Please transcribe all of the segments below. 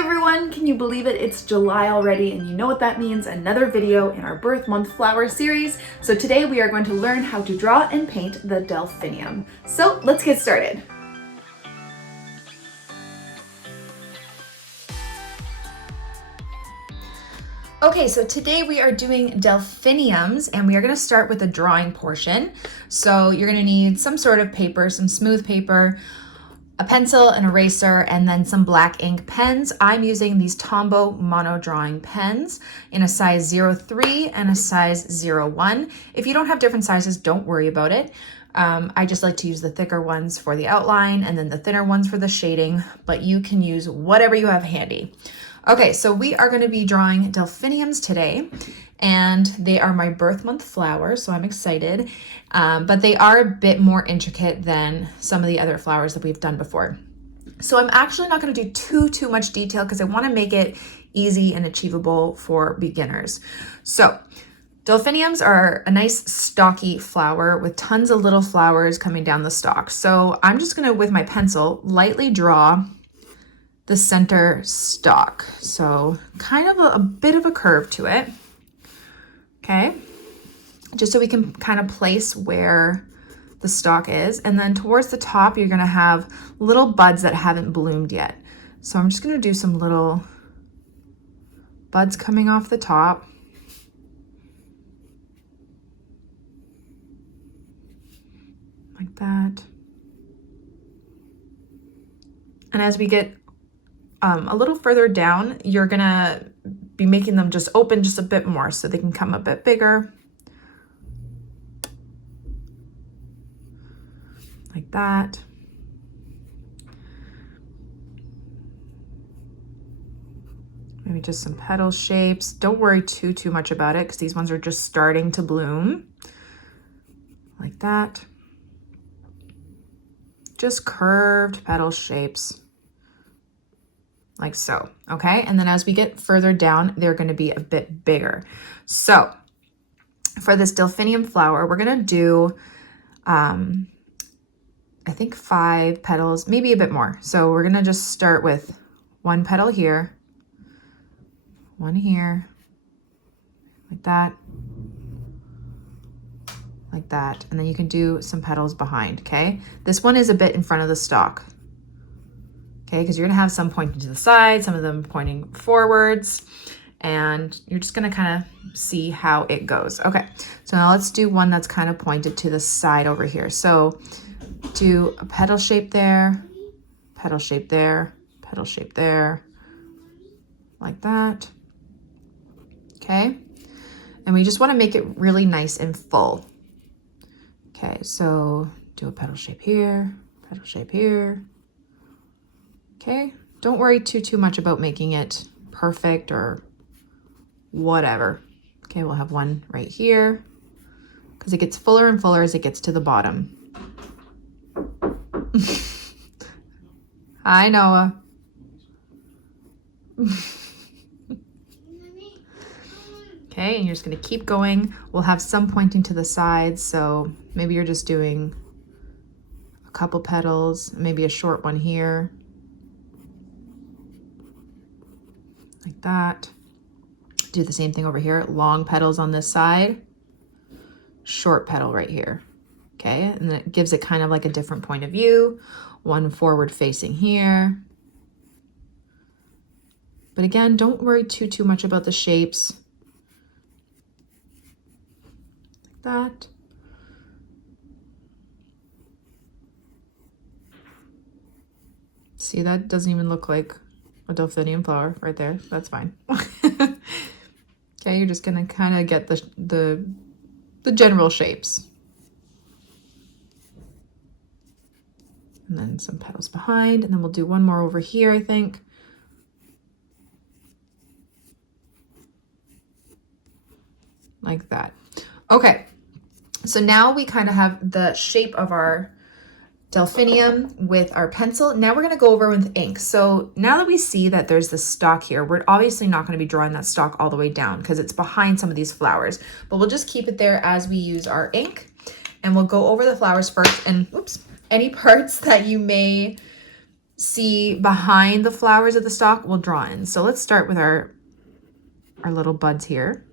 everyone, can you believe it? It's July already, and you know what that means, another video in our birth month flower series. So today we are going to learn how to draw and paint the Delphinium. So let's get started. Okay, so today we are doing Delphiniums, and we are going to start with the drawing portion. So you're going to need some sort of paper, some smooth paper, a pencil, an eraser, and then some black ink pens. I'm using these Tombow mono drawing pens in a size 03 and a size 01. If you don't have different sizes, don't worry about it. I just like to use the thicker ones for the outline and then the thinner ones for the shading, but you can use whatever you have handy. Okay, so we are going to be drawing Delphiniums today, and they are my birth month flowers, so I'm excited. But they are a bit more intricate than some of the other flowers that we've done before. So I'm actually not going to do too much detail because I want to make it easy and achievable for beginners. So Delphiniums are a nice stocky flower with tons of little flowers coming down the stalk. So I'm just going to, with my pencil, lightly draw the center stalk. So kind of a bit of a curve to it. Okay. Just so we can kind of place where the stalk is. And then towards the top, you're going to have little buds that haven't bloomed yet. So I'm just going to do some little buds coming off the top. Like that. And as we get a little further down, you're going to be making them just open just a bit more so they can come a bit bigger. Like that. Maybe just some petal shapes. Don't worry too much about it because these ones are just starting to bloom. Like that. Just curved petal shapes. Like so, okay? And then as we get further down, they're gonna be a bit bigger. So for this Delphinium flower, we're gonna do, I think 5 petals, maybe a bit more. So we're gonna just start with 1 petal here, 1 here, like that, and then you can do some petals behind, okay? This one is a bit in front of the stalk, okay? Because you're gonna have some pointing to the side, some of them pointing forwards, and you're just gonna kind of see how it goes. Okay, so now let's do one that's kind of pointed to the side over here. So do a petal shape there, petal shape there, petal shape there, like that, okay? And we just wanna make it really nice and full. Okay, so do a petal shape here, petal shape here. Okay, don't worry too much about making it perfect or whatever. Okay, we'll have one right here because it gets fuller and fuller as it gets to the bottom. Hi, Noah. Okay, and you're just gonna keep going. We'll have some pointing to the sides, so maybe you're just doing a couple petals, maybe a short one here. Like that. Do the same thing over here. Long petals on this side, short petal right here. Okay, and then it gives it kind of like a different point of view. One forward facing here. But again, don't worry too much about the shapes. Like that. See, that doesn't even look like a Delphinium flower right there. That's fine. Okay, you're just gonna kind of get the general shapes. And then some petals behind, and then we'll do one more over here, I think. Like that. Okay, so now we kind of have the shape of our Delphinium with our pencil. Now we're going to go over with ink. So now that we see that there's this stalk here, we're obviously not going to be drawing that stalk all the way down because it's behind some of these flowers, but we'll just keep it there as we use our ink, and we'll go over the flowers first, and oops, any parts that you may see behind the flowers of the stalk, we'll draw in. So let's start with our little buds here.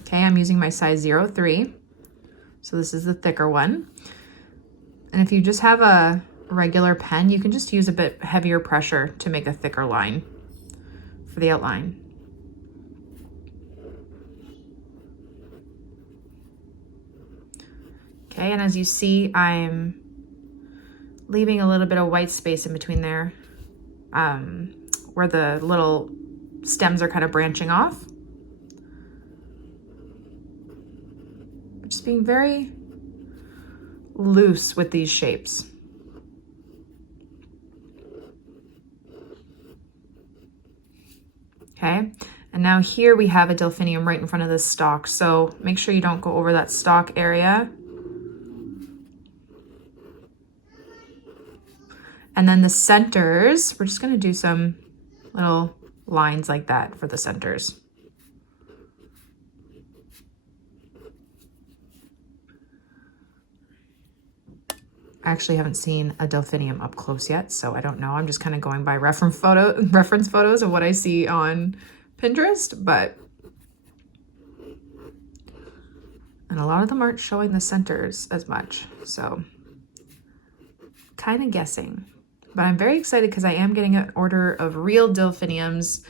Okay, I'm using my size 03. So this is the thicker one. And if you just have a regular pen, you can just use a bit heavier pressure to make a thicker line for the outline. Okay, and as you see, I'm leaving a little bit of white space in between there, where the little stems are kind of branching off. Just being very loose with these shapes. Okay, and now here we have a delphinium right in front of this stalk, so make sure you don't go over that stalk area. And then the centers, we're just going to do some little lines like that for the centers. I actually haven't seen a delphinium up close yet, so I don't know. I'm just kind of going by reference photos of what I see on Pinterest, and a lot of them aren't showing the centers as much, so kind of guessing. But I'm very excited because I am getting an order of real delphiniums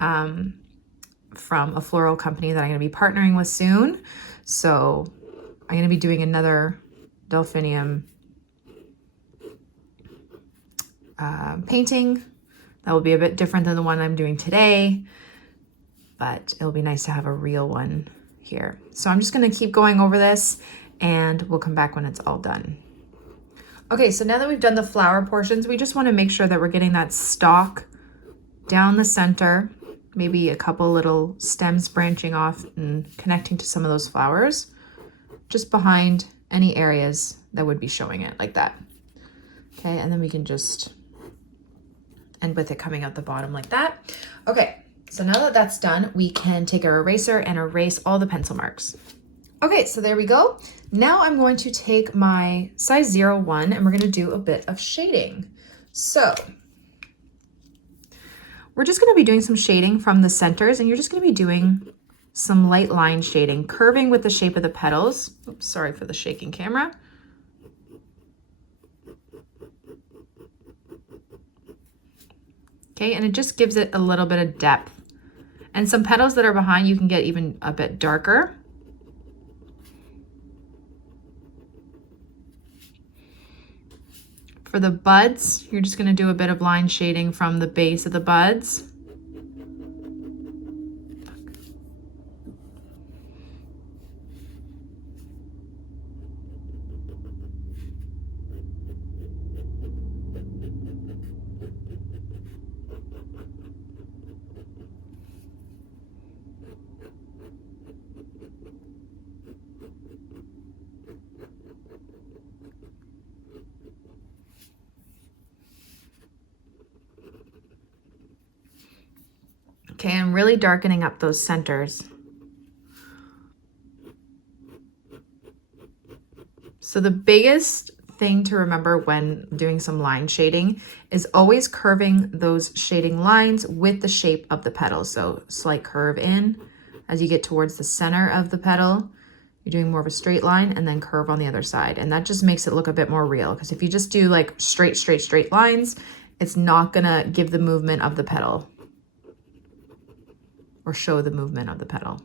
from a floral company that I'm going to be partnering with soon. So I'm going to be doing another delphinium painting that will be a bit different than the one I'm doing today, but it'll be nice to have a real one here. So I'm just going to keep going over this and we'll come back when it's all done. Okay, so now that we've done the flower portions, we just want to make sure that we're getting that stalk down the center, maybe a couple little stems branching off and connecting to some of those flowers, just behind any areas that would be showing it like that. Okay, and then we can just end with it coming out the bottom like that. Okay, so now that that's done, we can take our eraser and erase all the pencil marks. Okay, so there we go. Now I'm going to take my size 01 and we're going to do a bit of shading. So we're just going to be doing some shading from the centers, and you're just going to be doing some light line shading, curving with the shape of the petals. Oops, sorry for the shaking camera. Okay, and it just gives it a little bit of depth. And some petals that are behind, you can get even a bit darker. For the buds, you're just going to do a bit of line shading from the base of the buds. Okay, I'm really darkening up those centers. So the biggest thing to remember when doing some line shading is always curving those shading lines with the shape of the petal. So slight curve in as you get towards the center of the petal. You're doing more of a straight line and then curve on the other side. And that just makes it look a bit more real, because if you just do like straight lines, it's not gonna give the movement of the petal or show the movement of the petal.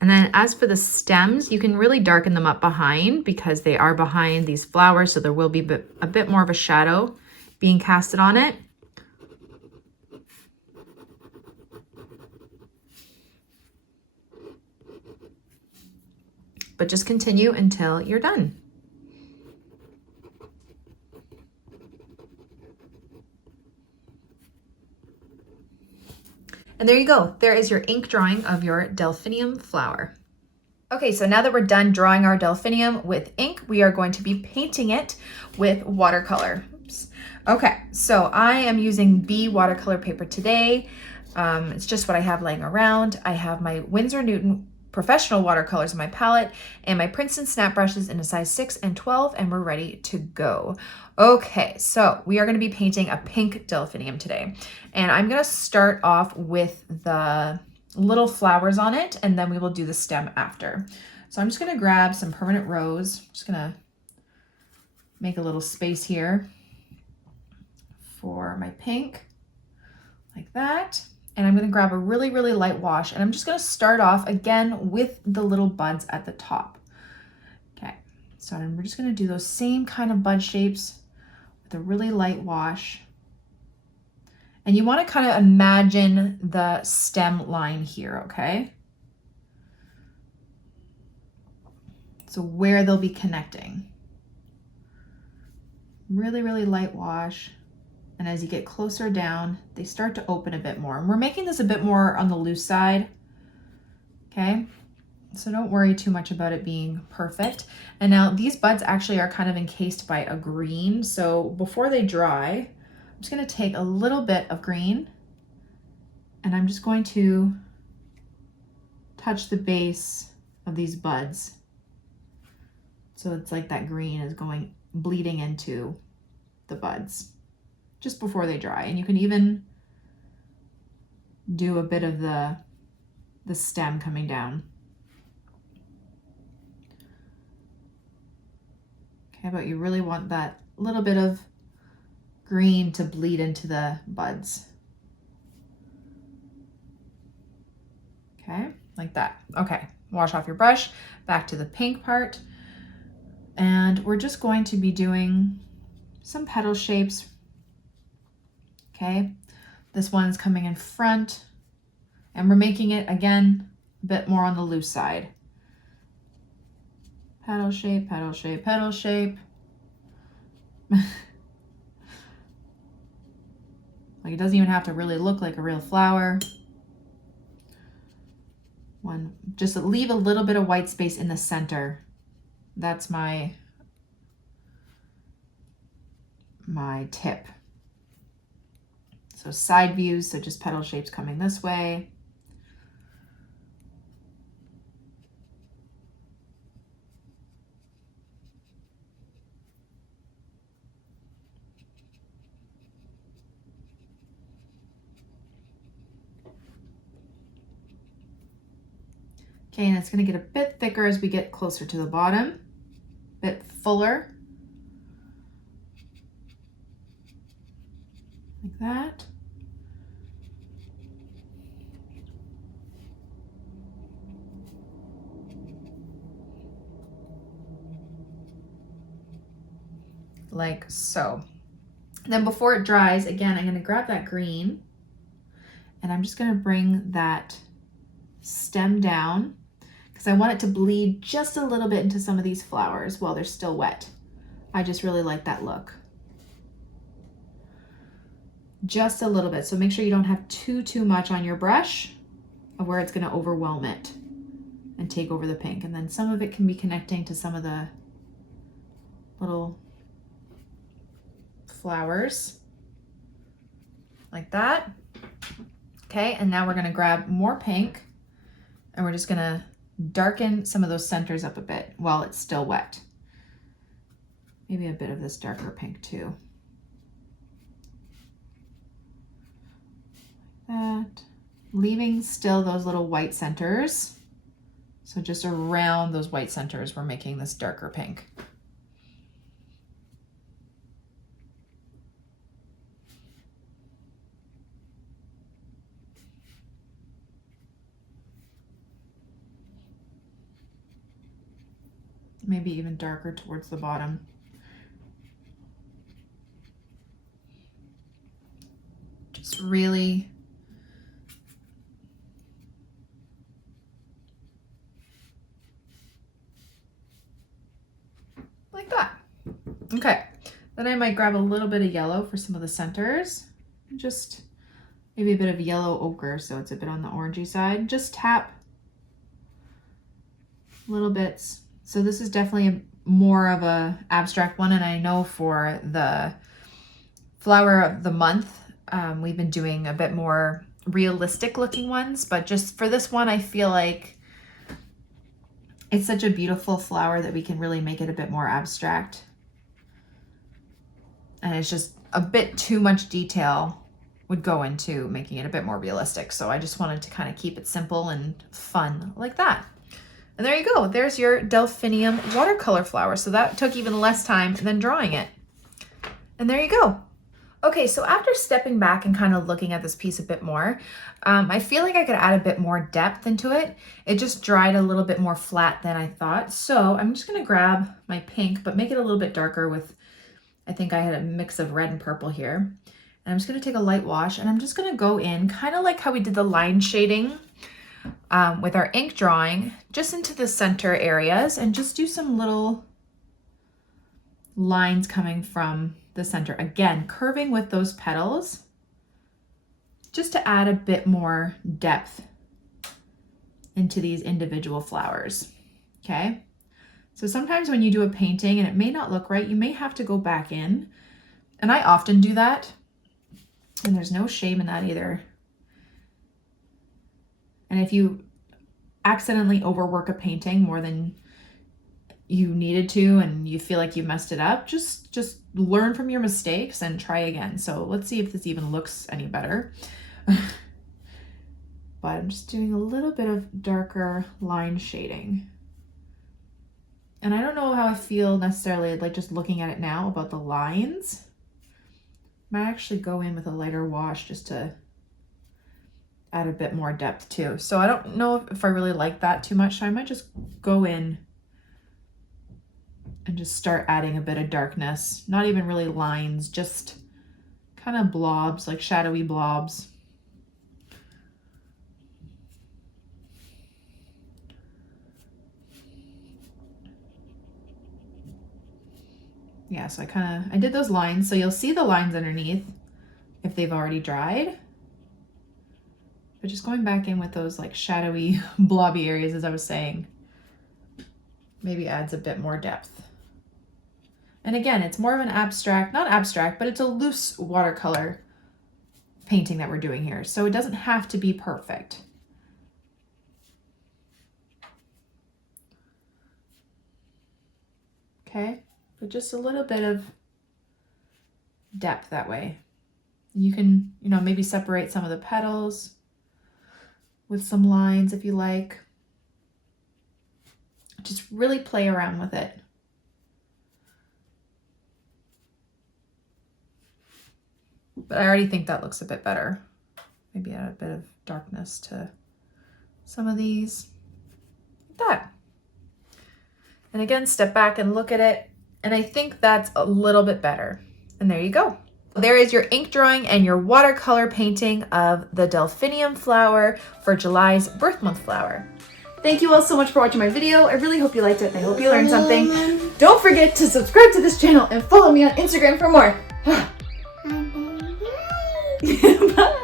And then as for the stems, you can really darken them up behind because they are behind these flowers, so there will be a bit more of a shadow being casted on it. But just continue until you're done. And there you go. There is your ink drawing of your delphinium flower. Okay, so now that we're done drawing our delphinium with ink, we are going to be painting it with watercolor. Oops. Okay, so I am using B watercolor paper today. It's just what I have laying around. I have my Winsor Newton professional watercolors in my palette and my Princeton snap brushes in a size 6 and 12, and we're ready to go. Okay, so we are going to be painting a pink delphinium today, and I'm going to start off with the little flowers on it, and then we will do the stem after. So I'm just going to grab some permanent rose. I'm just going to make a little space here for my pink, like that. And I'm going to grab a really, really light wash, and I'm just going to start off again with the little buds at the top. Okay, so we're just going to do those same kind of bud shapes with a really light wash. And you want to kind of imagine the stem line here, okay? So where they'll be connecting. Really, really light wash. And as you get closer down, they start to open a bit more. And we're making this a bit more on the loose side, okay? So don't worry too much about it being perfect. And now these buds actually are kind of encased by a green. So before they dry, I'm just gonna take a little bit of green, and I'm just going to touch the base of these buds. So it's like that green is bleeding into the buds just before they dry. And you can even do a bit of the stem coming down. Okay, but you really want that little bit of green to bleed into the buds. Okay, like that. Okay, wash off your brush, back to the pink part. And we're just going to be doing some petal shapes. Okay, this one's coming in front, and we're making it again a bit more on the loose side. Petal shape, petal shape, petal shape. Like, it doesn't even have to really look like a real flower. Just leave a little bit of white space in the center. That's my tip. So side views, so just petal shapes coming this way. Okay, and it's going to get a bit thicker as we get closer to the bottom, a bit fuller, like that. Like so. And then before it dries, again, I'm going to grab that green, and I'm just going to bring that stem down, because I want it to bleed just a little bit into some of these flowers while they're still wet. I just really like that look. Just a little bit. So make sure you don't have too much on your brush of where it's going to overwhelm it and take over the pink. And then some of it can be connecting to some of the little flowers like that. Okay, and now we're going to grab more pink, and we're just going to darken some of those centers up a bit while it's still wet. Maybe a bit of this darker pink too. Like that. Leaving still those little white centers. So just around those white centers, we're making this darker pink. Maybe even darker towards the bottom. Just really like that. Okay, then I might grab a little bit of yellow for some of the centers. Just maybe a bit of yellow ochre, so it's a bit on the orangey side. Just tap little bits. So this is definitely more of a abstract one, and I know for the flower of the month, we've been doing a bit more realistic looking ones, but just for this one, I feel like it's such a beautiful flower that we can really make it a bit more abstract. And it's just a bit too much detail would go into making it a bit more realistic. So I just wanted to kind of keep it simple and fun like that. And there you go. There's your Delphinium watercolor flower. So that took even less time than drawing it. And there you go. Okay, so after stepping back and kind of looking at this piece a bit more, I feel like I could add a bit more depth into it. It just dried a little bit more flat than I thought. So I'm just gonna grab my pink, but make it a little bit darker with, I think I had a mix of red and purple here. And I'm just gonna take a light wash and I'm just gonna go in kind of like how we did the line shading with our ink drawing, just into the center areas and just do some little lines coming from the center. Again, curving with those petals just to add a bit more depth into these individual flowers, okay? So sometimes when you do a painting and it may not look right, you may have to go back in, and I often do that, and there's no shame in that either. And if you accidentally overwork a painting more than you needed to and you feel like you messed it up, just learn from your mistakes and try again. So let's see if this even looks any better. But I'm just doing a little bit of darker line shading. And I don't know how I feel necessarily like just looking at it now about the lines. Might actually go in with a lighter wash just to add a bit more depth too. So I don't know if I really like that too much. So I might just go in and just start adding a bit of darkness. Not even really lines, just kind of blobs, like shadowy blobs. Yeah, so I did those lines. So you'll see the lines underneath if they've already dried. But just going back in with those like shadowy, blobby areas, as I was saying, maybe adds a bit more depth. And again, it's more of an abstract, not abstract, but it's a loose watercolor painting that we're doing here. So it doesn't have to be perfect. Okay, but just a little bit of depth that way. You can, maybe separate some of the petals with some lines if you like. Just really play around with it. But I already think that looks a bit better. Maybe add a bit of darkness to some of these. Like that. And again, step back and look at it. And I think that's a little bit better. And there you go. There is your ink drawing and your watercolor painting of the Delphinium flower for July's birth month flower. Thank you all so much for watching my video. I really hope you liked it. I hope you learned something. Don't forget to subscribe to this channel and follow me on Instagram for more. Bye.